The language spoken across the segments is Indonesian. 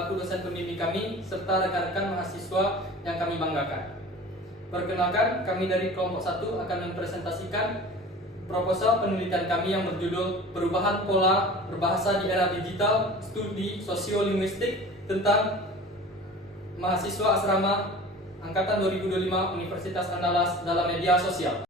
selaku dosen pembimbing kami serta rekan-rekan mahasiswa yang kami banggakan. Perkenalkan, kami dari kelompok 1 akan mempresentasikan proposal penelitian kami yang berjudul Perubahan Pola Berbahasa di Era Digital, Studi Sosiolinguistik tentang mahasiswa asrama Angkatan 2025 Universitas Andalas dalam media sosial.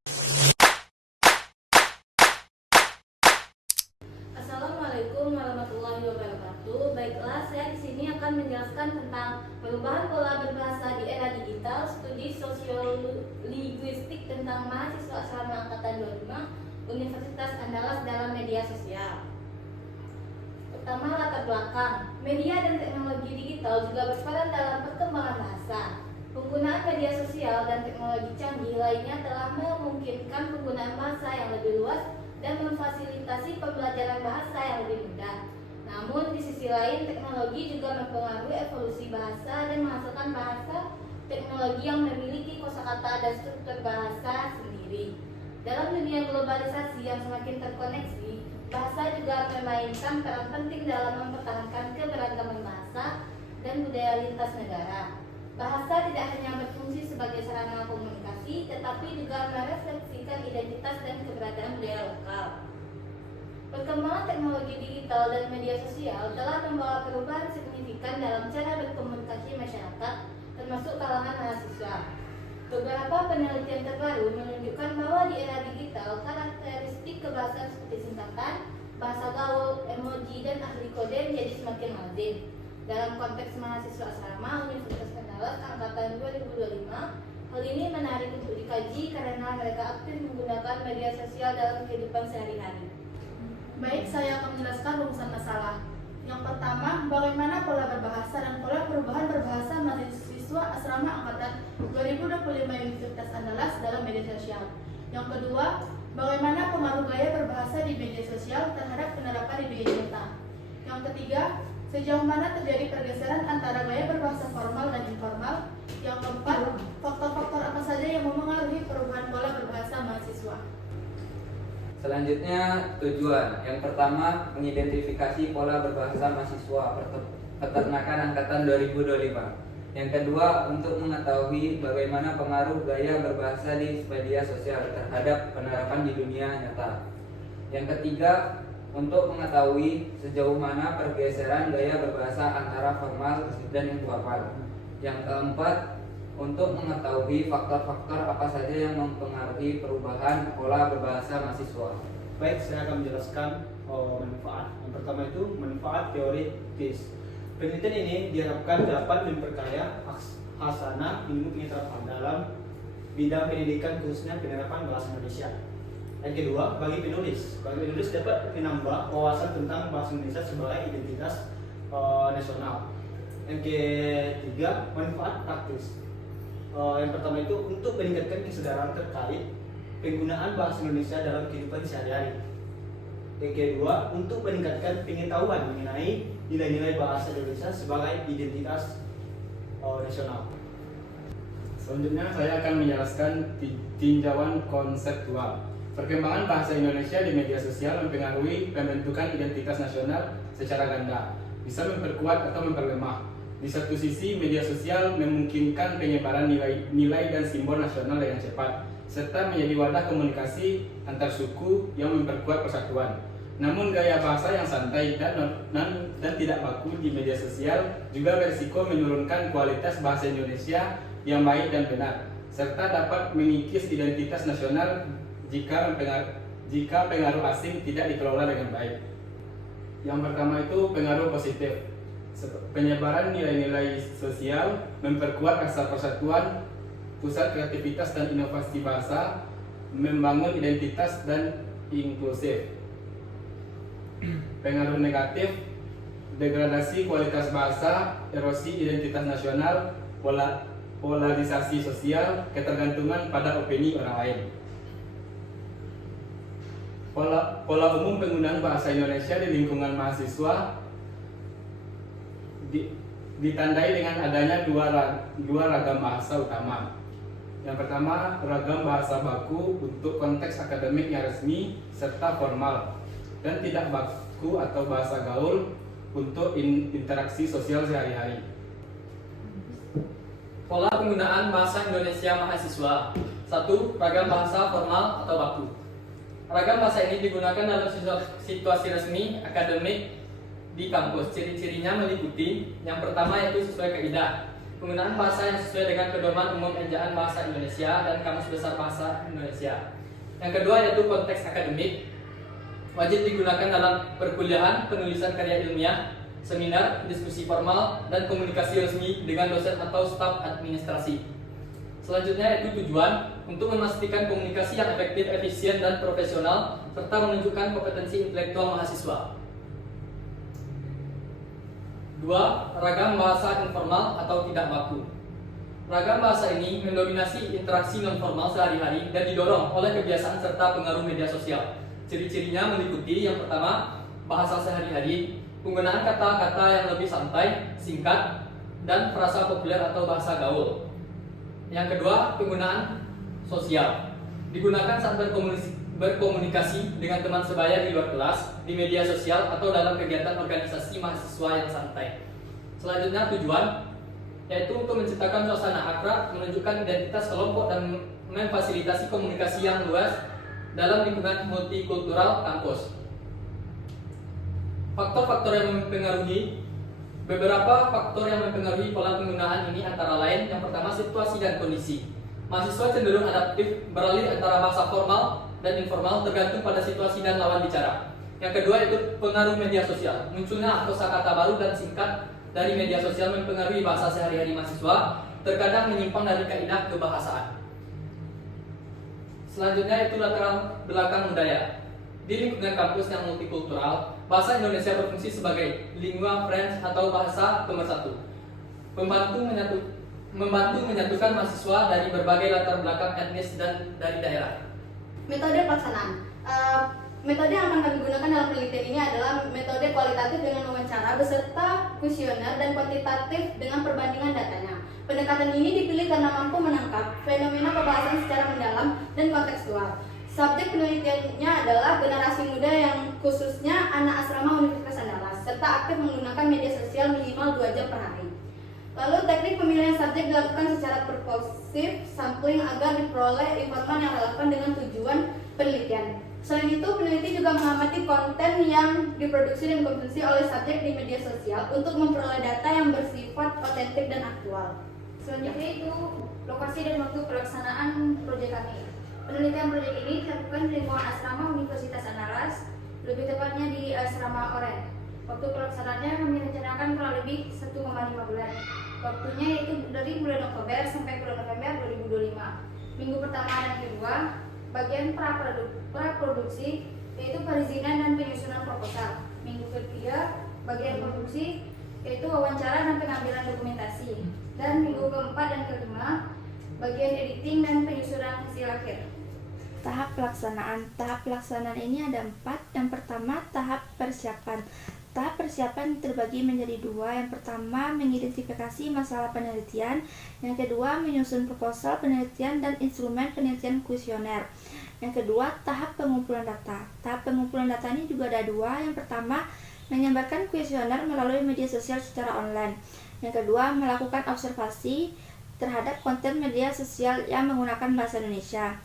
Assalamualaikum warahmatullahi wabarakatuh. Baiklah, saya di sini akan menjelaskan tentang perubahan pola berbahasa di era digital, studi sosiolinguistik tentang mahasiswa asrama Angkatan 25 Universitas Andalas dalam media sosial. Pertama, latar belakang. Media dan teknologi digital juga berperan dalam perkembangan bahasa. Penggunaan media sosial dan teknologi canggih lainnya telah memungkinkan penggunaan bahasa yang lebih luas dan memfasilitasi pembelajaran bahasa yang lebih mudah. Namun, di sisi lain, teknologi juga mempengaruhi evolusi bahasa dan menghasilkan bahasa teknologi yang memiliki kosakata dan struktur bahasa sendiri. Dalam dunia globalisasi yang semakin terkoneksi, bahasa juga memainkan peran penting dalam mempertahankan keberagaman bahasa dan budaya lintas negara. Bahasa tidak hanya berfungsi sebagai sarana komunikasi, tetapi juga merefleksikan identitas dan keberadaan budaya lokal. Perkembangan teknologi digital dan media sosial telah membawa perubahan signifikan dalam cara berkomunikasi masyarakat, termasuk kalangan mahasiswa. Beberapa penelitian terbaru menunjukkan bahwa di era digital, karakteristik kebahasaan seperti singkatan, bahasa gaul, emoji, dan ahli kode menjadi semakin lazim. Dalam konteks mahasiswa asrama Universitas Andalas Angkatan 2025, hal ini menarik untuk dikaji karena mereka aktif menggunakan media sosial dalam kehidupan sehari-hari. Baik, saya akan menjelaskan rumusan masalah. Yang pertama, bagaimana pola berbahasa dan pola perubahan berbahasa mahasiswa asrama Angkatan 2025 Universitas Andalas dalam media sosial. Yang kedua, bagaimana pengaruh gaya berbahasa di media sosial terhadap penerapan di dunia nyata. Yang ketiga, sejauh mana terjadi pergeseran antara gaya berbahasa formal dan informal. Yang keempat, faktor-faktor apa saja yang memengaruhi perubahan pola berbahasa mahasiswa. Selanjutnya, tujuan. Yang pertama, mengidentifikasi pola berbahasa mahasiswa peternakan Angkatan 2025. Yang kedua, untuk mengetahui bagaimana pengaruh gaya berbahasa di media sosial terhadap penerapan di dunia nyata. Yang ketiga, untuk mengetahui sejauh mana pergeseran gaya berbahasa antara formal dan informal. Yang keempat, untuk mengetahui faktor-faktor apa saja yang mempengaruhi perubahan pola berbahasa mahasiswa. Baik, saya akan menjelaskan manfaat. Yang pertama itu manfaat teoritis. Penelitian ini diharapkan dapat memperkaya hasanah ilmu pengetahuan dalam bidang pendidikan khususnya penerapan bahasa Indonesia. Yang kedua, bagi penulis dapat menambah wawasan tentang bahasa Indonesia sebagai identitas nasional. Yang ketiga, manfaat praktis. Yang pertama itu untuk meningkatkan kesadaran terkait penggunaan bahasa Indonesia dalam kehidupan sehari-hari. Yang kedua, untuk meningkatkan pengetahuan mengenai nilai-nilai bahasa Indonesia sebagai identitas nasional. Selanjutnya saya akan menjelaskan tinjauan konseptual. Perkembangan bahasa Indonesia di media sosial mempengaruhi pembentukan identitas nasional secara ganda, bisa memperkuat atau memperlemah. Di satu sisi, media sosial memungkinkan penyebaran nilai dan simbol nasional dengan cepat, serta menjadi wadah komunikasi antar suku yang memperkuat persatuan. Namun gaya bahasa yang santai dan tidak baku di media sosial juga berisiko menurunkan kualitas bahasa Indonesia yang baik dan benar, serta dapat mengikis identitas nasional jika pengaruh asing tidak dikelola dengan baik. Yang pertama itu pengaruh positif. Penyebaran nilai-nilai sosial memperkuat rasa persatuan, pusat kreativitas dan inovasi bahasa, membangun identitas dan inklusif. Pengaruh negatif, degradasi kualitas bahasa, erosi identitas nasional, polarisasi sosial, ketergantungan pada opini orang lain. Pola umum penggunaan bahasa Indonesia di lingkungan mahasiswa ditandai dengan adanya dua ragam bahasa utama. Yang pertama, ragam bahasa baku untuk konteks akademik yang resmi serta formal, dan tidak baku atau bahasa gaul untuk interaksi sosial sehari-hari. Pola penggunaan bahasa Indonesia mahasiswa. 1. Ragam bahasa formal atau baku. Ragam bahasa ini digunakan dalam situasi resmi akademik di kampus. Ciri-cirinya meliputi yang pertama yaitu sesuai kaidah. Penggunaan bahasa yang sesuai dengan pedoman umum ejaan bahasa Indonesia dan Kamus Besar Bahasa Indonesia. Yang kedua yaitu konteks akademik. Wajib digunakan dalam perkuliahan, penulisan karya ilmiah, seminar, diskusi formal, dan komunikasi resmi dengan dosen atau staf administrasi. Selanjutnya yaitu tujuan untuk memastikan komunikasi yang efektif, efisien, dan profesional serta menunjukkan kompetensi intelektual mahasiswa. 2. Ragam bahasa informal atau tidak baku. Ragam bahasa ini mendominasi interaksi non-formal sehari-hari dan didorong oleh kebiasaan serta pengaruh media sosial. Ciri-cirinya meliputi yang pertama, bahasa sehari-hari, penggunaan kata-kata yang lebih santai, singkat, dan frasa populer atau bahasa gaul. Yang kedua, penggunaan sosial. Digunakan saat berkomunikasi dengan teman sebaya di luar kelas, di media sosial, atau dalam kegiatan organisasi mahasiswa yang santai. Selanjutnya tujuan, yaitu untuk menciptakan suasana akrab, menunjukkan identitas kelompok, dan memfasilitasi komunikasi yang luas dalam lingkungan multikultural kampus. Faktor-faktor yang mempengaruhi Beberapa faktor yang mempengaruhi pola penggunaan ini antara lain, yang pertama situasi dan kondisi. Mahasiswa cenderung adaptif beralih antara bahasa formal dan informal tergantung pada situasi dan lawan bicara. Yang kedua itu pengaruh media sosial. Munculnya kosakata baru dan singkat dari media sosial mempengaruhi bahasa sehari-hari mahasiswa, terkadang menyimpang dari kaidah kebahasaan. Selanjutnya itu latar belakang budaya. Di lingkungan kampus yang multikultural, bahasa Indonesia berfungsi sebagai lingua franca atau bahasa pemersatu, membantu menyatukan mahasiswa dari berbagai latar belakang etnis dan dari daerah. Metode pelaksanaan. Metode yang akan kami gunakan dalam penelitian ini adalah metode kualitatif dengan wawancara beserta kuesioner dan kuantitatif dengan perbandingan datanya. Pendekatan ini dipilih karena mampu menangkap fenomena pembahasan secara mendalam dan kontekstual. Subjek penelitiannya adalah generasi muda yang khususnya anak asrama Universitas Andalas serta aktif menggunakan media sosial minimal 2 jam per hari. Lalu teknik pemilihan subjek dilakukan secara purposif sampling agar diperoleh informan yang relevan dengan tujuan penelitian. Selain itu, peneliti juga mengamati konten yang diproduksi dan dikonsumsi oleh subjek di media sosial untuk memperoleh data yang bersifat otentik dan aktual. Selanjutnya itu lokasi dan waktu pelaksanaan proyek kami. Penelitian proyek ini dilakukan di lingkungan asrama Universitas Andalas, lebih tepatnya di asrama Oren. Waktu pelaksanaannya kami rencanakan kurang lebih 1,5 bulan. Waktunya yaitu dari bulan Oktober sampai bulan November 2025. Minggu pertama dan kedua, bagian praproduksi yaitu perizinan dan penyusunan proposal. Minggu ketiga, bagian produksi yaitu wawancara dan pengambilan dokumentasi. Dan minggu keempat dan kelima, bagian editing dan penyusunan hasil akhir. Tahap pelaksanaan. Tahap pelaksanaan ini ada 4. Yang pertama, tahap persiapan. Tahap persiapan terbagi menjadi 2. Yang pertama, mengidentifikasi masalah penelitian. Yang kedua, menyusun proposal penelitian dan instrumen penelitian kuesioner. Yang kedua, tahap pengumpulan data. Tahap pengumpulan data ini juga ada 2. Yang pertama, menyebarkan kuesioner melalui media sosial secara online. Yang kedua, melakukan observasi terhadap konten media sosial yang menggunakan bahasa Indonesia.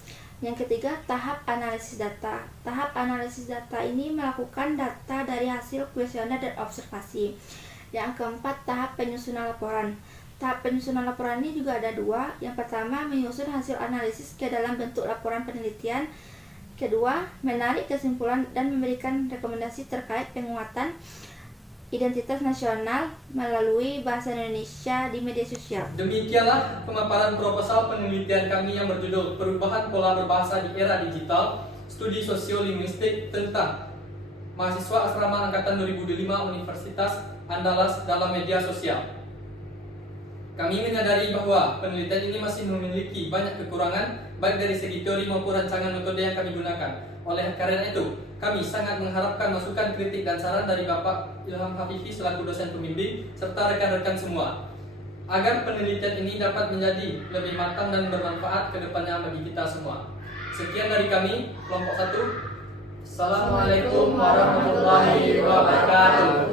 Yang ketiga, tahap analisis data. Tahap analisis data ini melakukan data dari hasil kuesioner dan observasi. Yang keempat, tahap penyusunan laporan. Tahap penyusunan laporan ini juga ada 2. Yang pertama, menyusun hasil analisis ke dalam bentuk laporan penelitian. Kedua, menarik kesimpulan dan memberikan rekomendasi terkait penguatan identitas nasional melalui bahasa Indonesia di media sosial. Demikianlah pemaparan proposal penelitian kami yang berjudul Perubahan Pola Berbahasa di Era Digital, Studi Sosiolinguistik tentang Mahasiswa Asrama Angkatan 2005 Universitas Andalas dalam Media Sosial. Kami menyadari bahwa penelitian ini masih memiliki banyak kekurangan, baik dari segi teori maupun rancangan metode yang kami gunakan. Oleh karena itu, kami sangat mengharapkan masukan, kritik, dan saran dari Bapak Ilham Hafifi selaku dosen pembimbing serta rekan-rekan semua, agar penelitian ini dapat menjadi lebih matang dan bermanfaat ke depannya bagi kita semua. Sekian dari kami, kelompok 1. Assalamualaikum warahmatullahi wabarakatuh.